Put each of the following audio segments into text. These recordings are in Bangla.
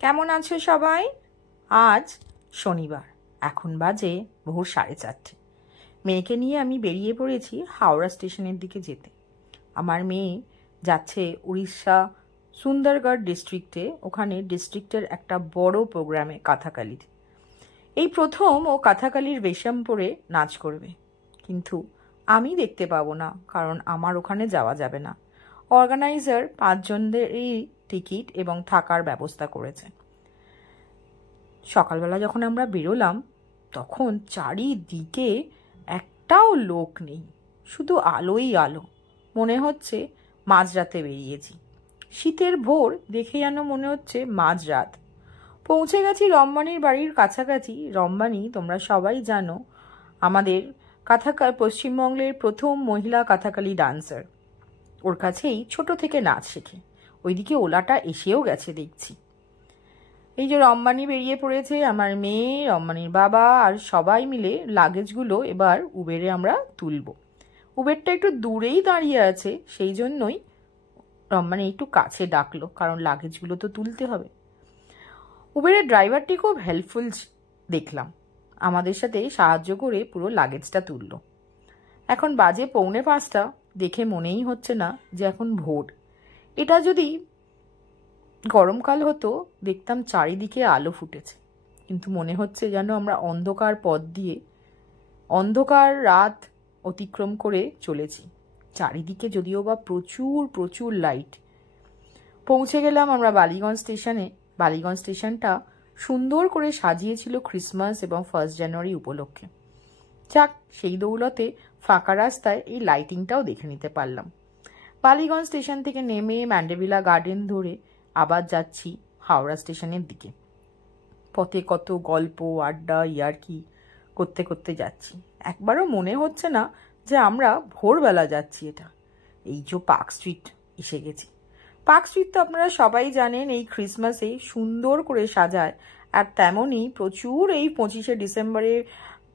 কেমন আছো সবাই? আজ শনিবার, এখন বাজে ভোর 4:30। মেয়েকে নিয়ে আমি বেরিয়ে পড়েছি হাওড়া স্টেশনের দিকে যেতে। আমার মেয়ে যাচ্ছে উড়িষ্যা সুন্দরগড় ডিস্ট্রিক্টে, ওখানে ডিস্ট্রিক্টের একটা বড় প্রোগ্রামে কাথাকালির। এই প্রথম ও কাথাকালির বেশম পরে নাচ করবে, কিন্তু আমি দেখতে পাবো না, কারণ আমার ওখানে যাওয়া যাবে না। অর্গানাইজার 5 জনদেরই টিকিট এবং থাকার ব্যবস্থা করেছে। সকালবেলা যখন আমরা বেরোলাম তখন চারিদিকে একটাও লোক নেই, শুধু আলোই আলো। মনে হচ্ছে মাঝরাতে বেরিয়েছি। শীতের ভোর দেখে যেন মনে হচ্ছে মাঝরাত। পৌঁছে গেছি রম্বানির বাড়ির কাছাকাছি। রম্বানি তোমরা সবাই জানো, আমাদের পশ্চিমবঙ্গের প্রথম মহিলা কাথাকালি ডান্সার। ওর কাছেই ছোট থেকে নাচ শেখে। ওইদিকে ওলাটা এসেও গেছে দেখছি। এই যে রম্বানি বেরিয়ে পড়েছে, আমার মেয়ে, রম্বানির বাবা আর সবাই মিলে লাগেজগুলো এবার উবেরে আমরা তুলব। উবেরটা একটু দূরেই দাঁড়িয়ে আছে, সেই জন্যই রম্বানি একটু কাছে ডাকলো, কারণ লাগেজগুলো তো তুলতে হবে। উবেরের ড্রাইভারটি খুব হেল্পফুল দেখলাম, আমাদের সাথে সাহায্য করে পুরো লাগেজটা তুললো। এখন বাজে 4:45, দেখে মনেই হচ্ছে না যে এখন ভোর। এটা যদি গরমকাল হতো দেখতাম চারিদিকে আলো ফুটেছে, কিন্তু মনে হচ্ছে যেন আমরা অন্ধকার পথ দিয়ে অন্ধকার রাত অতিক্রম করে চলেছি। চারিদিকে যদিও বা প্রচুর প্রচুর লাইট। পৌঁছে গেলাম আমরা বালিগঞ্জ স্টেশনে। বালিগঞ্জ স্টেশনটা সুন্দর করে সাজিয়েছিল ক্রিসমাস এবং 1 জানুয়ারি উপলক্ষে। যাক, সেই দৌলতে ফাঁকা রাস্তায় এই লাইটিংটাও দেখে নিতে পারলাম। বালিগঞ্জ স্টেশন থেকে নেমে ম্যান্ডেভিলা গার্ডেন ধরে আবার যাচ্ছি হাওড়া স্টেশনের দিকে। পথে কত গল্প আড্ডা ইয়ার্কি করতে করতে যাচ্ছি। একবারও মনে হচ্ছে না যে আমরা ভোরবেলা যাচ্ছি। এটা এই যে পার্ক স্ট্রিট এসে গেছি। পার্ক স্ট্রিট তো আপনারা সবাই জানেন, এই ক্রিসমাসে সুন্দর করে সাজায়। আর তেমনই প্রচুর এই 25শে ডিসেম্বরে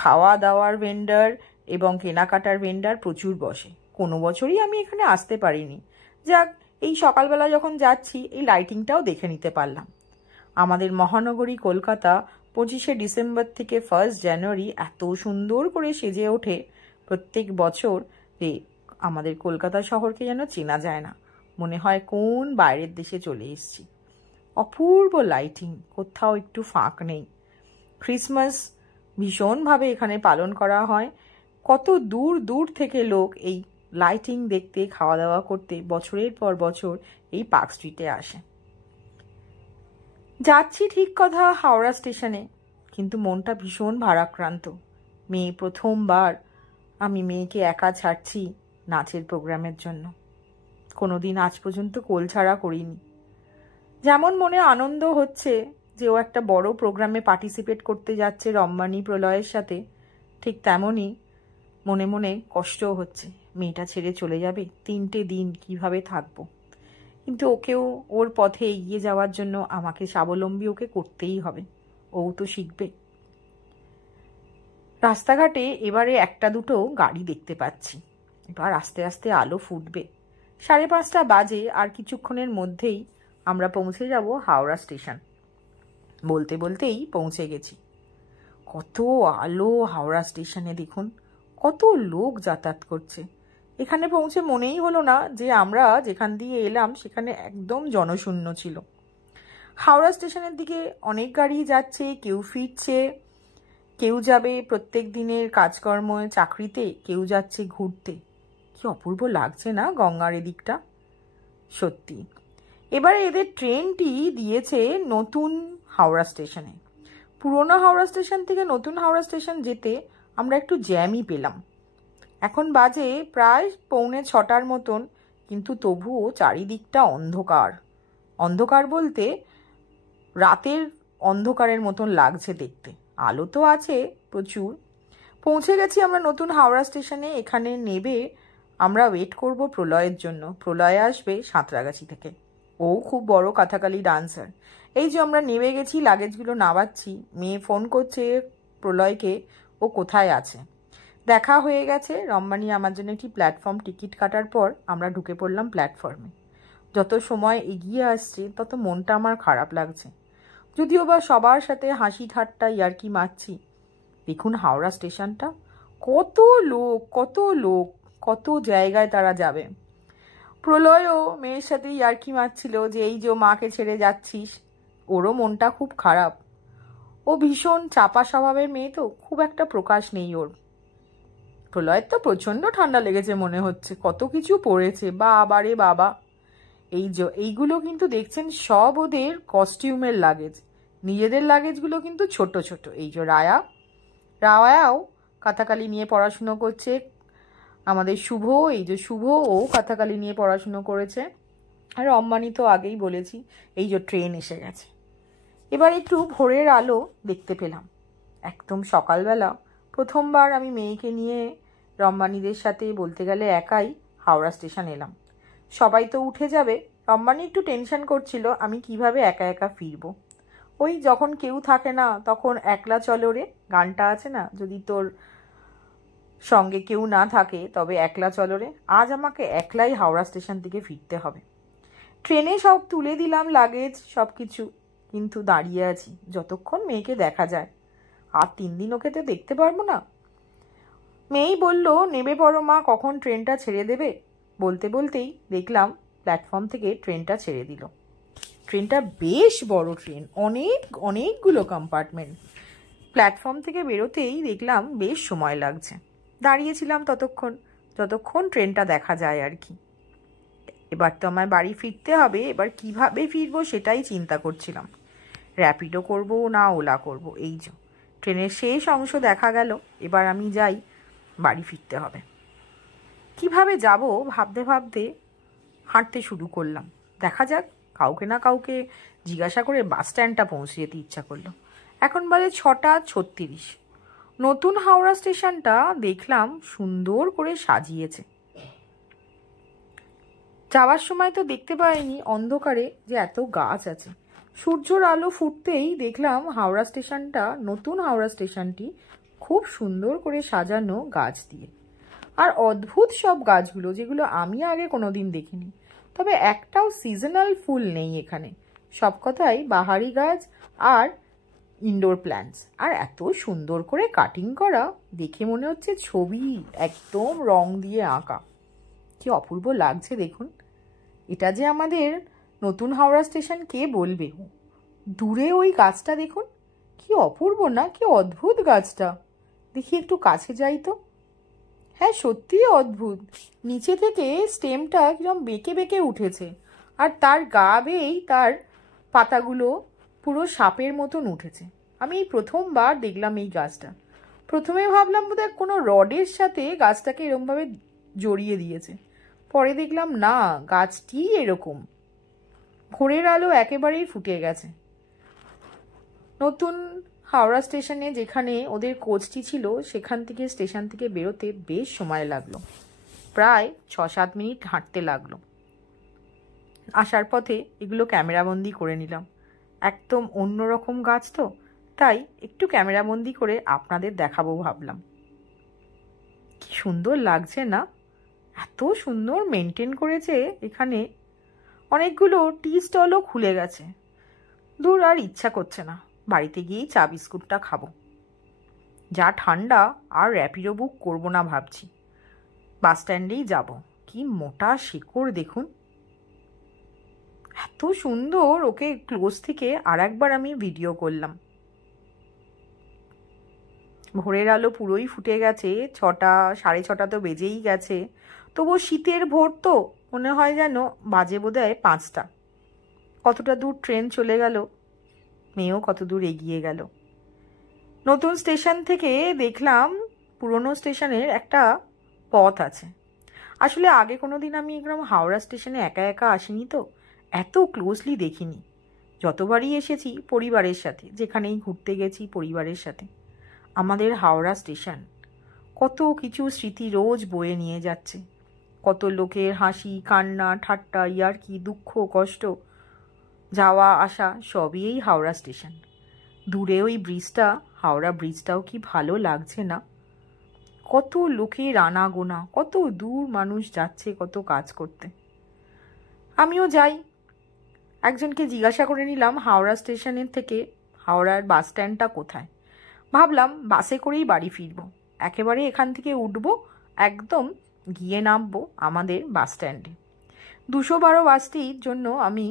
খাওয়া দাওয়ার ভেন্ডার এবং কেনাকাটার ভেন্ডার প্রচুর বসে। কোনো বছরই আমি এখানে আসতে পারিনি। যাক, এই সকালবেলা যখন যাচ্ছি এই লাইটিংটাও দেখে নিতে পারলাম। আমাদের মহানগরী কলকাতা 25শে ডিসেম্বর থেকে 1 জানুয়ারি এত সুন্দর করে সেজে ওঠে প্রত্যেক বছর যে আমাদের কলকাতা শহরকে যেন চেনা যায় না, মনে হয় কোন বাইরের দেশে চলে এসেছি। অপূর্ব লাইটিং, কোথাও একটু ফাঁক নেই। ক্রিসমাস ভীষণভাবে এখানে পালন করা হয়। কত দূর দূর থেকে লোক এই লাইটিং দেখতে, খাওয়া দাওয়া করতে বছরের পর বছর এই পার্ক স্ট্রিটে আসে। যাচ্ছি ঠিক কথা হাওড়া স্টেশনে, কিন্তু মনটা ভীষণ ভারাক্রান্ত। মেয়ে প্রথমবার আমি মেয়েকে একা ছাড়ছি নাচের প্রোগ্রামের জন্য। কোনোদিন আজ পর্যন্ত কোল ছাড়া করিনি। যেমন মনে আনন্দ হচ্ছে যে ও একটা বড় প্রোগ্রামে পার্টিসিপেট করতে যাচ্ছে রম্বানি প্রলয়ের সাথে, ঠিক তেমনই মনে মনে কষ্টও হচ্ছে। মেয়েটা ছেড়ে চলে যাবে, 3টে দিন কিভাবে থাকবো। কিন্তু ওকেও ওর পথে এগিয়ে যাওয়ার জন্য আমাকে স্বাবলম্বী ওকে করতেই হবে। ও তো শিখবে। রাস্তাঘাটে এবারে একটা দুটো গাড়ি দেখতে পাচ্ছি। এবার আস্তে আস্তে আলো ফুটবে। 5:30 বাজে, আর কিছুক্ষণের মধ্যেই আমরা পৌঁছে যাব হাওড়া স্টেশন। বলতে বলতেই পৌঁছে গেছি। কত আলো হাওড়া স্টেশনে, দেখুন কত লোক যাতায়াত করছে। এখানে পৌঁছে মনেই হলো না যে আমরা যেখান দিয়ে এলাম সেখানে একদম জনশূন্য ছিল। হাওড়া স্টেশনের দিকে অনেক গাড়ি যাচ্ছে, কেউ ফিরছে, কেউ যাবে প্রত্যেক দিনের কাজকর্ম চাকরিতে, কেউ যাচ্ছে ঘুরতে। কি অপূর্ব লাগছে না গঙ্গার এদিকটা, সত্যি। এবারে এদের ট্রেনটি দিয়েছে নতুন হাওড়া স্টেশনে। পুরোনো হাওড়া স্টেশন থেকে নতুন হাওড়া স্টেশন যেতে আমরা একটু জ্যামই পেলাম। এখন বাজে প্রায় 5:45 মতন, কিন্তু তবুও চারিদিকটা অন্ধকার। অন্ধকার বলতে রাতের অন্ধকারের মতন লাগছে দেখতে। আলো তো আছে প্রচুর। পৌঁছে গেছি আমরা নতুন হাওড়া স্টেশনে। এখানে নেবে আমরা ওয়েট করব প্রলয়ের জন্য। প্রলয় আসবে সাঁতরাগাছি থেকে। ও খুব বড় কাথাকালি ডান্সার। এই যে আমরা নেমে গেছি, লাগেজগুলো নামাচ্ছি। মেয়ে ফোন করছে প্রলয়কে, ও কোথায় আছে। দেখা হয়ে গেছে। রম্বানি আমার জন্য একটি প্ল্যাটফর্ম টিকিট কাটার পর আমরা ঢুকে পড়লাম প্ল্যাটফর্মে। যত সময় এগিয়ে আসছে তত মনটা আমার খারাপ লাগছে। যদিও বা সবার সাথে হাসি ঠাট্টা ইয়ার্কি মারছি। দেখুন হাওড়া স্টেশনটা, কত লোক কত লোক, কত জায়গায় তারা যাবে। প্রলয়ও মেয়ের সাথে ইয়ার্কি মারছিল যে এই যে মাকে ছেড়ে যাচ্ছিস। ওরও মনটা খুব খারাপ। ও ভীষণ চাপা স্বভাবের মেয়ে, তো খুব একটা প্রকাশ নেই ওর। প্রলয়ের তো প্রচণ্ড ঠান্ডা লেগেছে মনে হচ্ছে, কত কিছু পড়েছে। বাবা রে বাবা, এইগুলো কিন্তু দেখছেন সব ওদের কস্টিউমের লাগেজ। নিজেদের লাগেজগুলো কিন্তু ছোট ছোট। এই যে রায়াও কাঁথাকালি নিয়ে পড়াশুনো করছে। আমাদের শুভ, এই যে শুভ, ও কাঁথাকালি নিয়ে পড়াশুনো করেছে। আর অম্বানি তো আগেই বলেছি। এই যে ট্রেন এসে গেছে। এবার একটু ভোরের আলো দেখতে পেলাম। একদম সকালবেলা প্রথমবার আমি মেয়েকে নিয়ে রম্বানিদের সাথে বলতে গেলে একাই হাওড়া স্টেশন এলাম। সবাই তো উঠে যাবে। রম্বানি একটু টেনশন করছিল আমি কিভাবে একা একা ফিরবো। ওই যখন কেউ থাকে না তখন একলা চলো রে, গানটা আছে না, যদি তোর সঙ্গে কেউ না থাকে তবে একলা চলো রে। আজ আমাকে একলাই হাওড়া স্টেশন থেকে ফিরতে হবে। ট্রেনে সব তুলে দিলাম লাগেজ সব কিছু, কিন্তু দাঁড়িয়ে আছি যতক্ষণ মেয়েকে দেখা যায়। আর 3 দিন ওকে তো দেখতে পারবো না। মেয়েই বলল নেবে পড়ো মা, কখন ট্রেনটা ছেড়ে দেবে। বলতে বলতেই দেখলাম প্ল্যাটফর্ম থেকে ট্রেনটা ছেড়ে দিল। ট্রেনটা বেশ বড় ট্রেন, অনেকগুলো কম্পার্টমেন্ট। প্ল্যাটফর্ম থেকে বেরোতেই দেখলাম বেশ সময় লাগছে। দাঁড়িয়েছিলাম যতক্ষণ ট্রেনটা দেখা যায় আর কি। এবার তো আমায় বাড়ি ফিরতে হবে। এবার কিভাবে ফিরবো সেটাই চিন্তা করছিলাম। র্যাপিডো করব না ওলা করব। এই যে ট্রেনের শেষ অংশ দেখা গেল। এবার আমি যাই, বাড়ি ফিরতে হবে। কিভাবে যাব ভাবতে ভাবতে হাঁটতে শুরু করলাম। দেখা যাক, কাউকে না কাউকে জিজ্ঞাসা করে বাস স্ট্যান্ডটা পৌঁছে যেতে ইচ্ছা করলো। এখন বাজে 6:36। নতুন হাওড়া স্টেশনটা দেখলাম সুন্দর করে সাজিয়েছে। যাওয়ার সময় তো দেখতে পাইনি অন্ধকারে যে এত গাছ আছে। সূর্যের আলো ফুটতেই দেখলাম হাওড়া স্টেশনটা, নতুন হাওড়া স্টেশনটি খুব সুন্দর করে সাজানো গাছ দিয়ে। আর অদ্ভুত সব গাছগুলো, যেগুলো আমি আগে কোনোদিন দেখিনি। তবে একটাও সিজনাল ফুল নেই এখানে। সব কথাই বাহারি গাছ আর ইনডোর প্ল্যান্টস। আর এত সুন্দর করে কাটিং করা, দেখে মনে হচ্ছে ছবি, একদম রং দিয়ে আঁকা। কি অপূর্ব লাগছে দেখুন। এটা যে আমাদের নতুন হাওড়া স্টেশন কে বলবে। দূরে ওই গাছটা দেখুন, কি অপূর্ব না, কি অদ্ভুত গাছটা। দেখি একটু কাছে যাই তো। হ্যাঁ, সত্যিই অদ্ভুত। নিচে থেকে স্টেমটা কিরম বেঁকে বেঁকে উঠেছে, আর তার গা বেয়েই তার পাতাগুলো পুরো সাপের মতন উঠেছে। আমি এই প্রথমবার দেখলাম এই গাছটা। প্রথমে ভাবলাম বোধহয় কোনো রডের সাথে গাছটাকে এরকমভাবে জড়িয়ে দিয়েছে। পরে দেখলাম না, গাছটি এরকম। ভোরের আলো একেবারেই ফুটে গেছে। নতুন হাওড়া স্টেশনে যেখানে ওদের কোচটি ছিল, সেখান থেকে স্টেশন থেকে বেরোতে বেশ সময় লাগলো। প্রায় 6-7 মিনিট হাঁটতে লাগলো। আসার পথে এগুলো ক্যামেরাবন্দি করে নিলাম। একদম অন্যরকম গাছ তো, তাই একটু ক্যামেরাবন্দি করে আপনাদের দেখাবো ভাবলাম। কি সুন্দর লাগছে না, এত সুন্দর মেনটেন করেছে এখানে। অনেকগুলো টি স্টলও খুলে গেছে। দূর আর ইচ্ছা করছে না, বাড়িতে গিয়েই চা বিস্কুটটা খাবো। যা ঠান্ডা, আর র্যাপিডো বুক করবো না ভাবছি, বাস স্ট্যান্ডেই যাব। কি মোটা শিকড় দেখুন, এত সুন্দর। ওকে ক্লোজ থেকে আর একবার আমি ভিডিও করলাম। ভোরের আলো পুরোই ফুটে গেছে। 6টা 6:30 তো বেজেই গেছে। তবু শীতের ভোর তো, মনে হয় যেন বাজে বোধহয় 5টা। কতটা দূর ট্রেন চলে গেল, মেয়েও কত দূর এগিয়ে গেল। নতুন স্টেশন থেকে দেখলাম পুরনো স্টেশনের একটা পথ আছে। আসলে আগে কোনো দিন আমি একদম হাওড়া স্টেশনে একা একা আসিনি, তো এত ক্লোজলি দেখিনি। যতবারই এসেছি পরিবারের সাথে, যেখানেই ঘুরতে গেছি পরিবারের সাথে। আমাদের হাওড়া স্টেশন কত কিছু স্মৃতি রোজ বয়ে নিয়ে যাচ্ছে। কত লোকের হাসি, কান্না, ঠাট্টা, ইয়ার্কি, দুঃখ, কষ্ট, যাওয়া আসা সবই এই হাওড়া স্টেশন। দূরে ওই ব্রিজটা, হাওড়া ব্রিজটাও কি ভালো লাগছে না। কত লোকের আনাগোনা, কত দূর মানুষ যাচ্ছে কত কাজ করতে। আমিও যাই। একজনকে জিজ্ঞাসা করে নিলাম হাওড়া স্টেশনের থেকে হাওড়ার বাস স্ট্যান্ডটা কোথায়। ভাবলাম বাসে করেই বাড়ি ফিরব, একেবারে এখান থেকে উঠবো, একদম গিয়ে নামবো আমাদের বাস স্ট্যান্ডে। 212 বাসটির জন্য আমি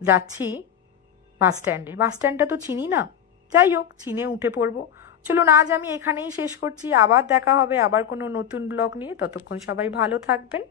যাচ্ছি বাস স্ট্যান্ডে। বাস স্ট্যান্ডটা তো চিনি না, যাই হোক চিনে উঠে পড়বো। চলুন আজ আমি এখানেই শেষ করছি, আবার দেখা হবে আবার কোনো নতুন ব্লগ নিয়ে। ততক্ষণ সবাই ভালো থাকবেন।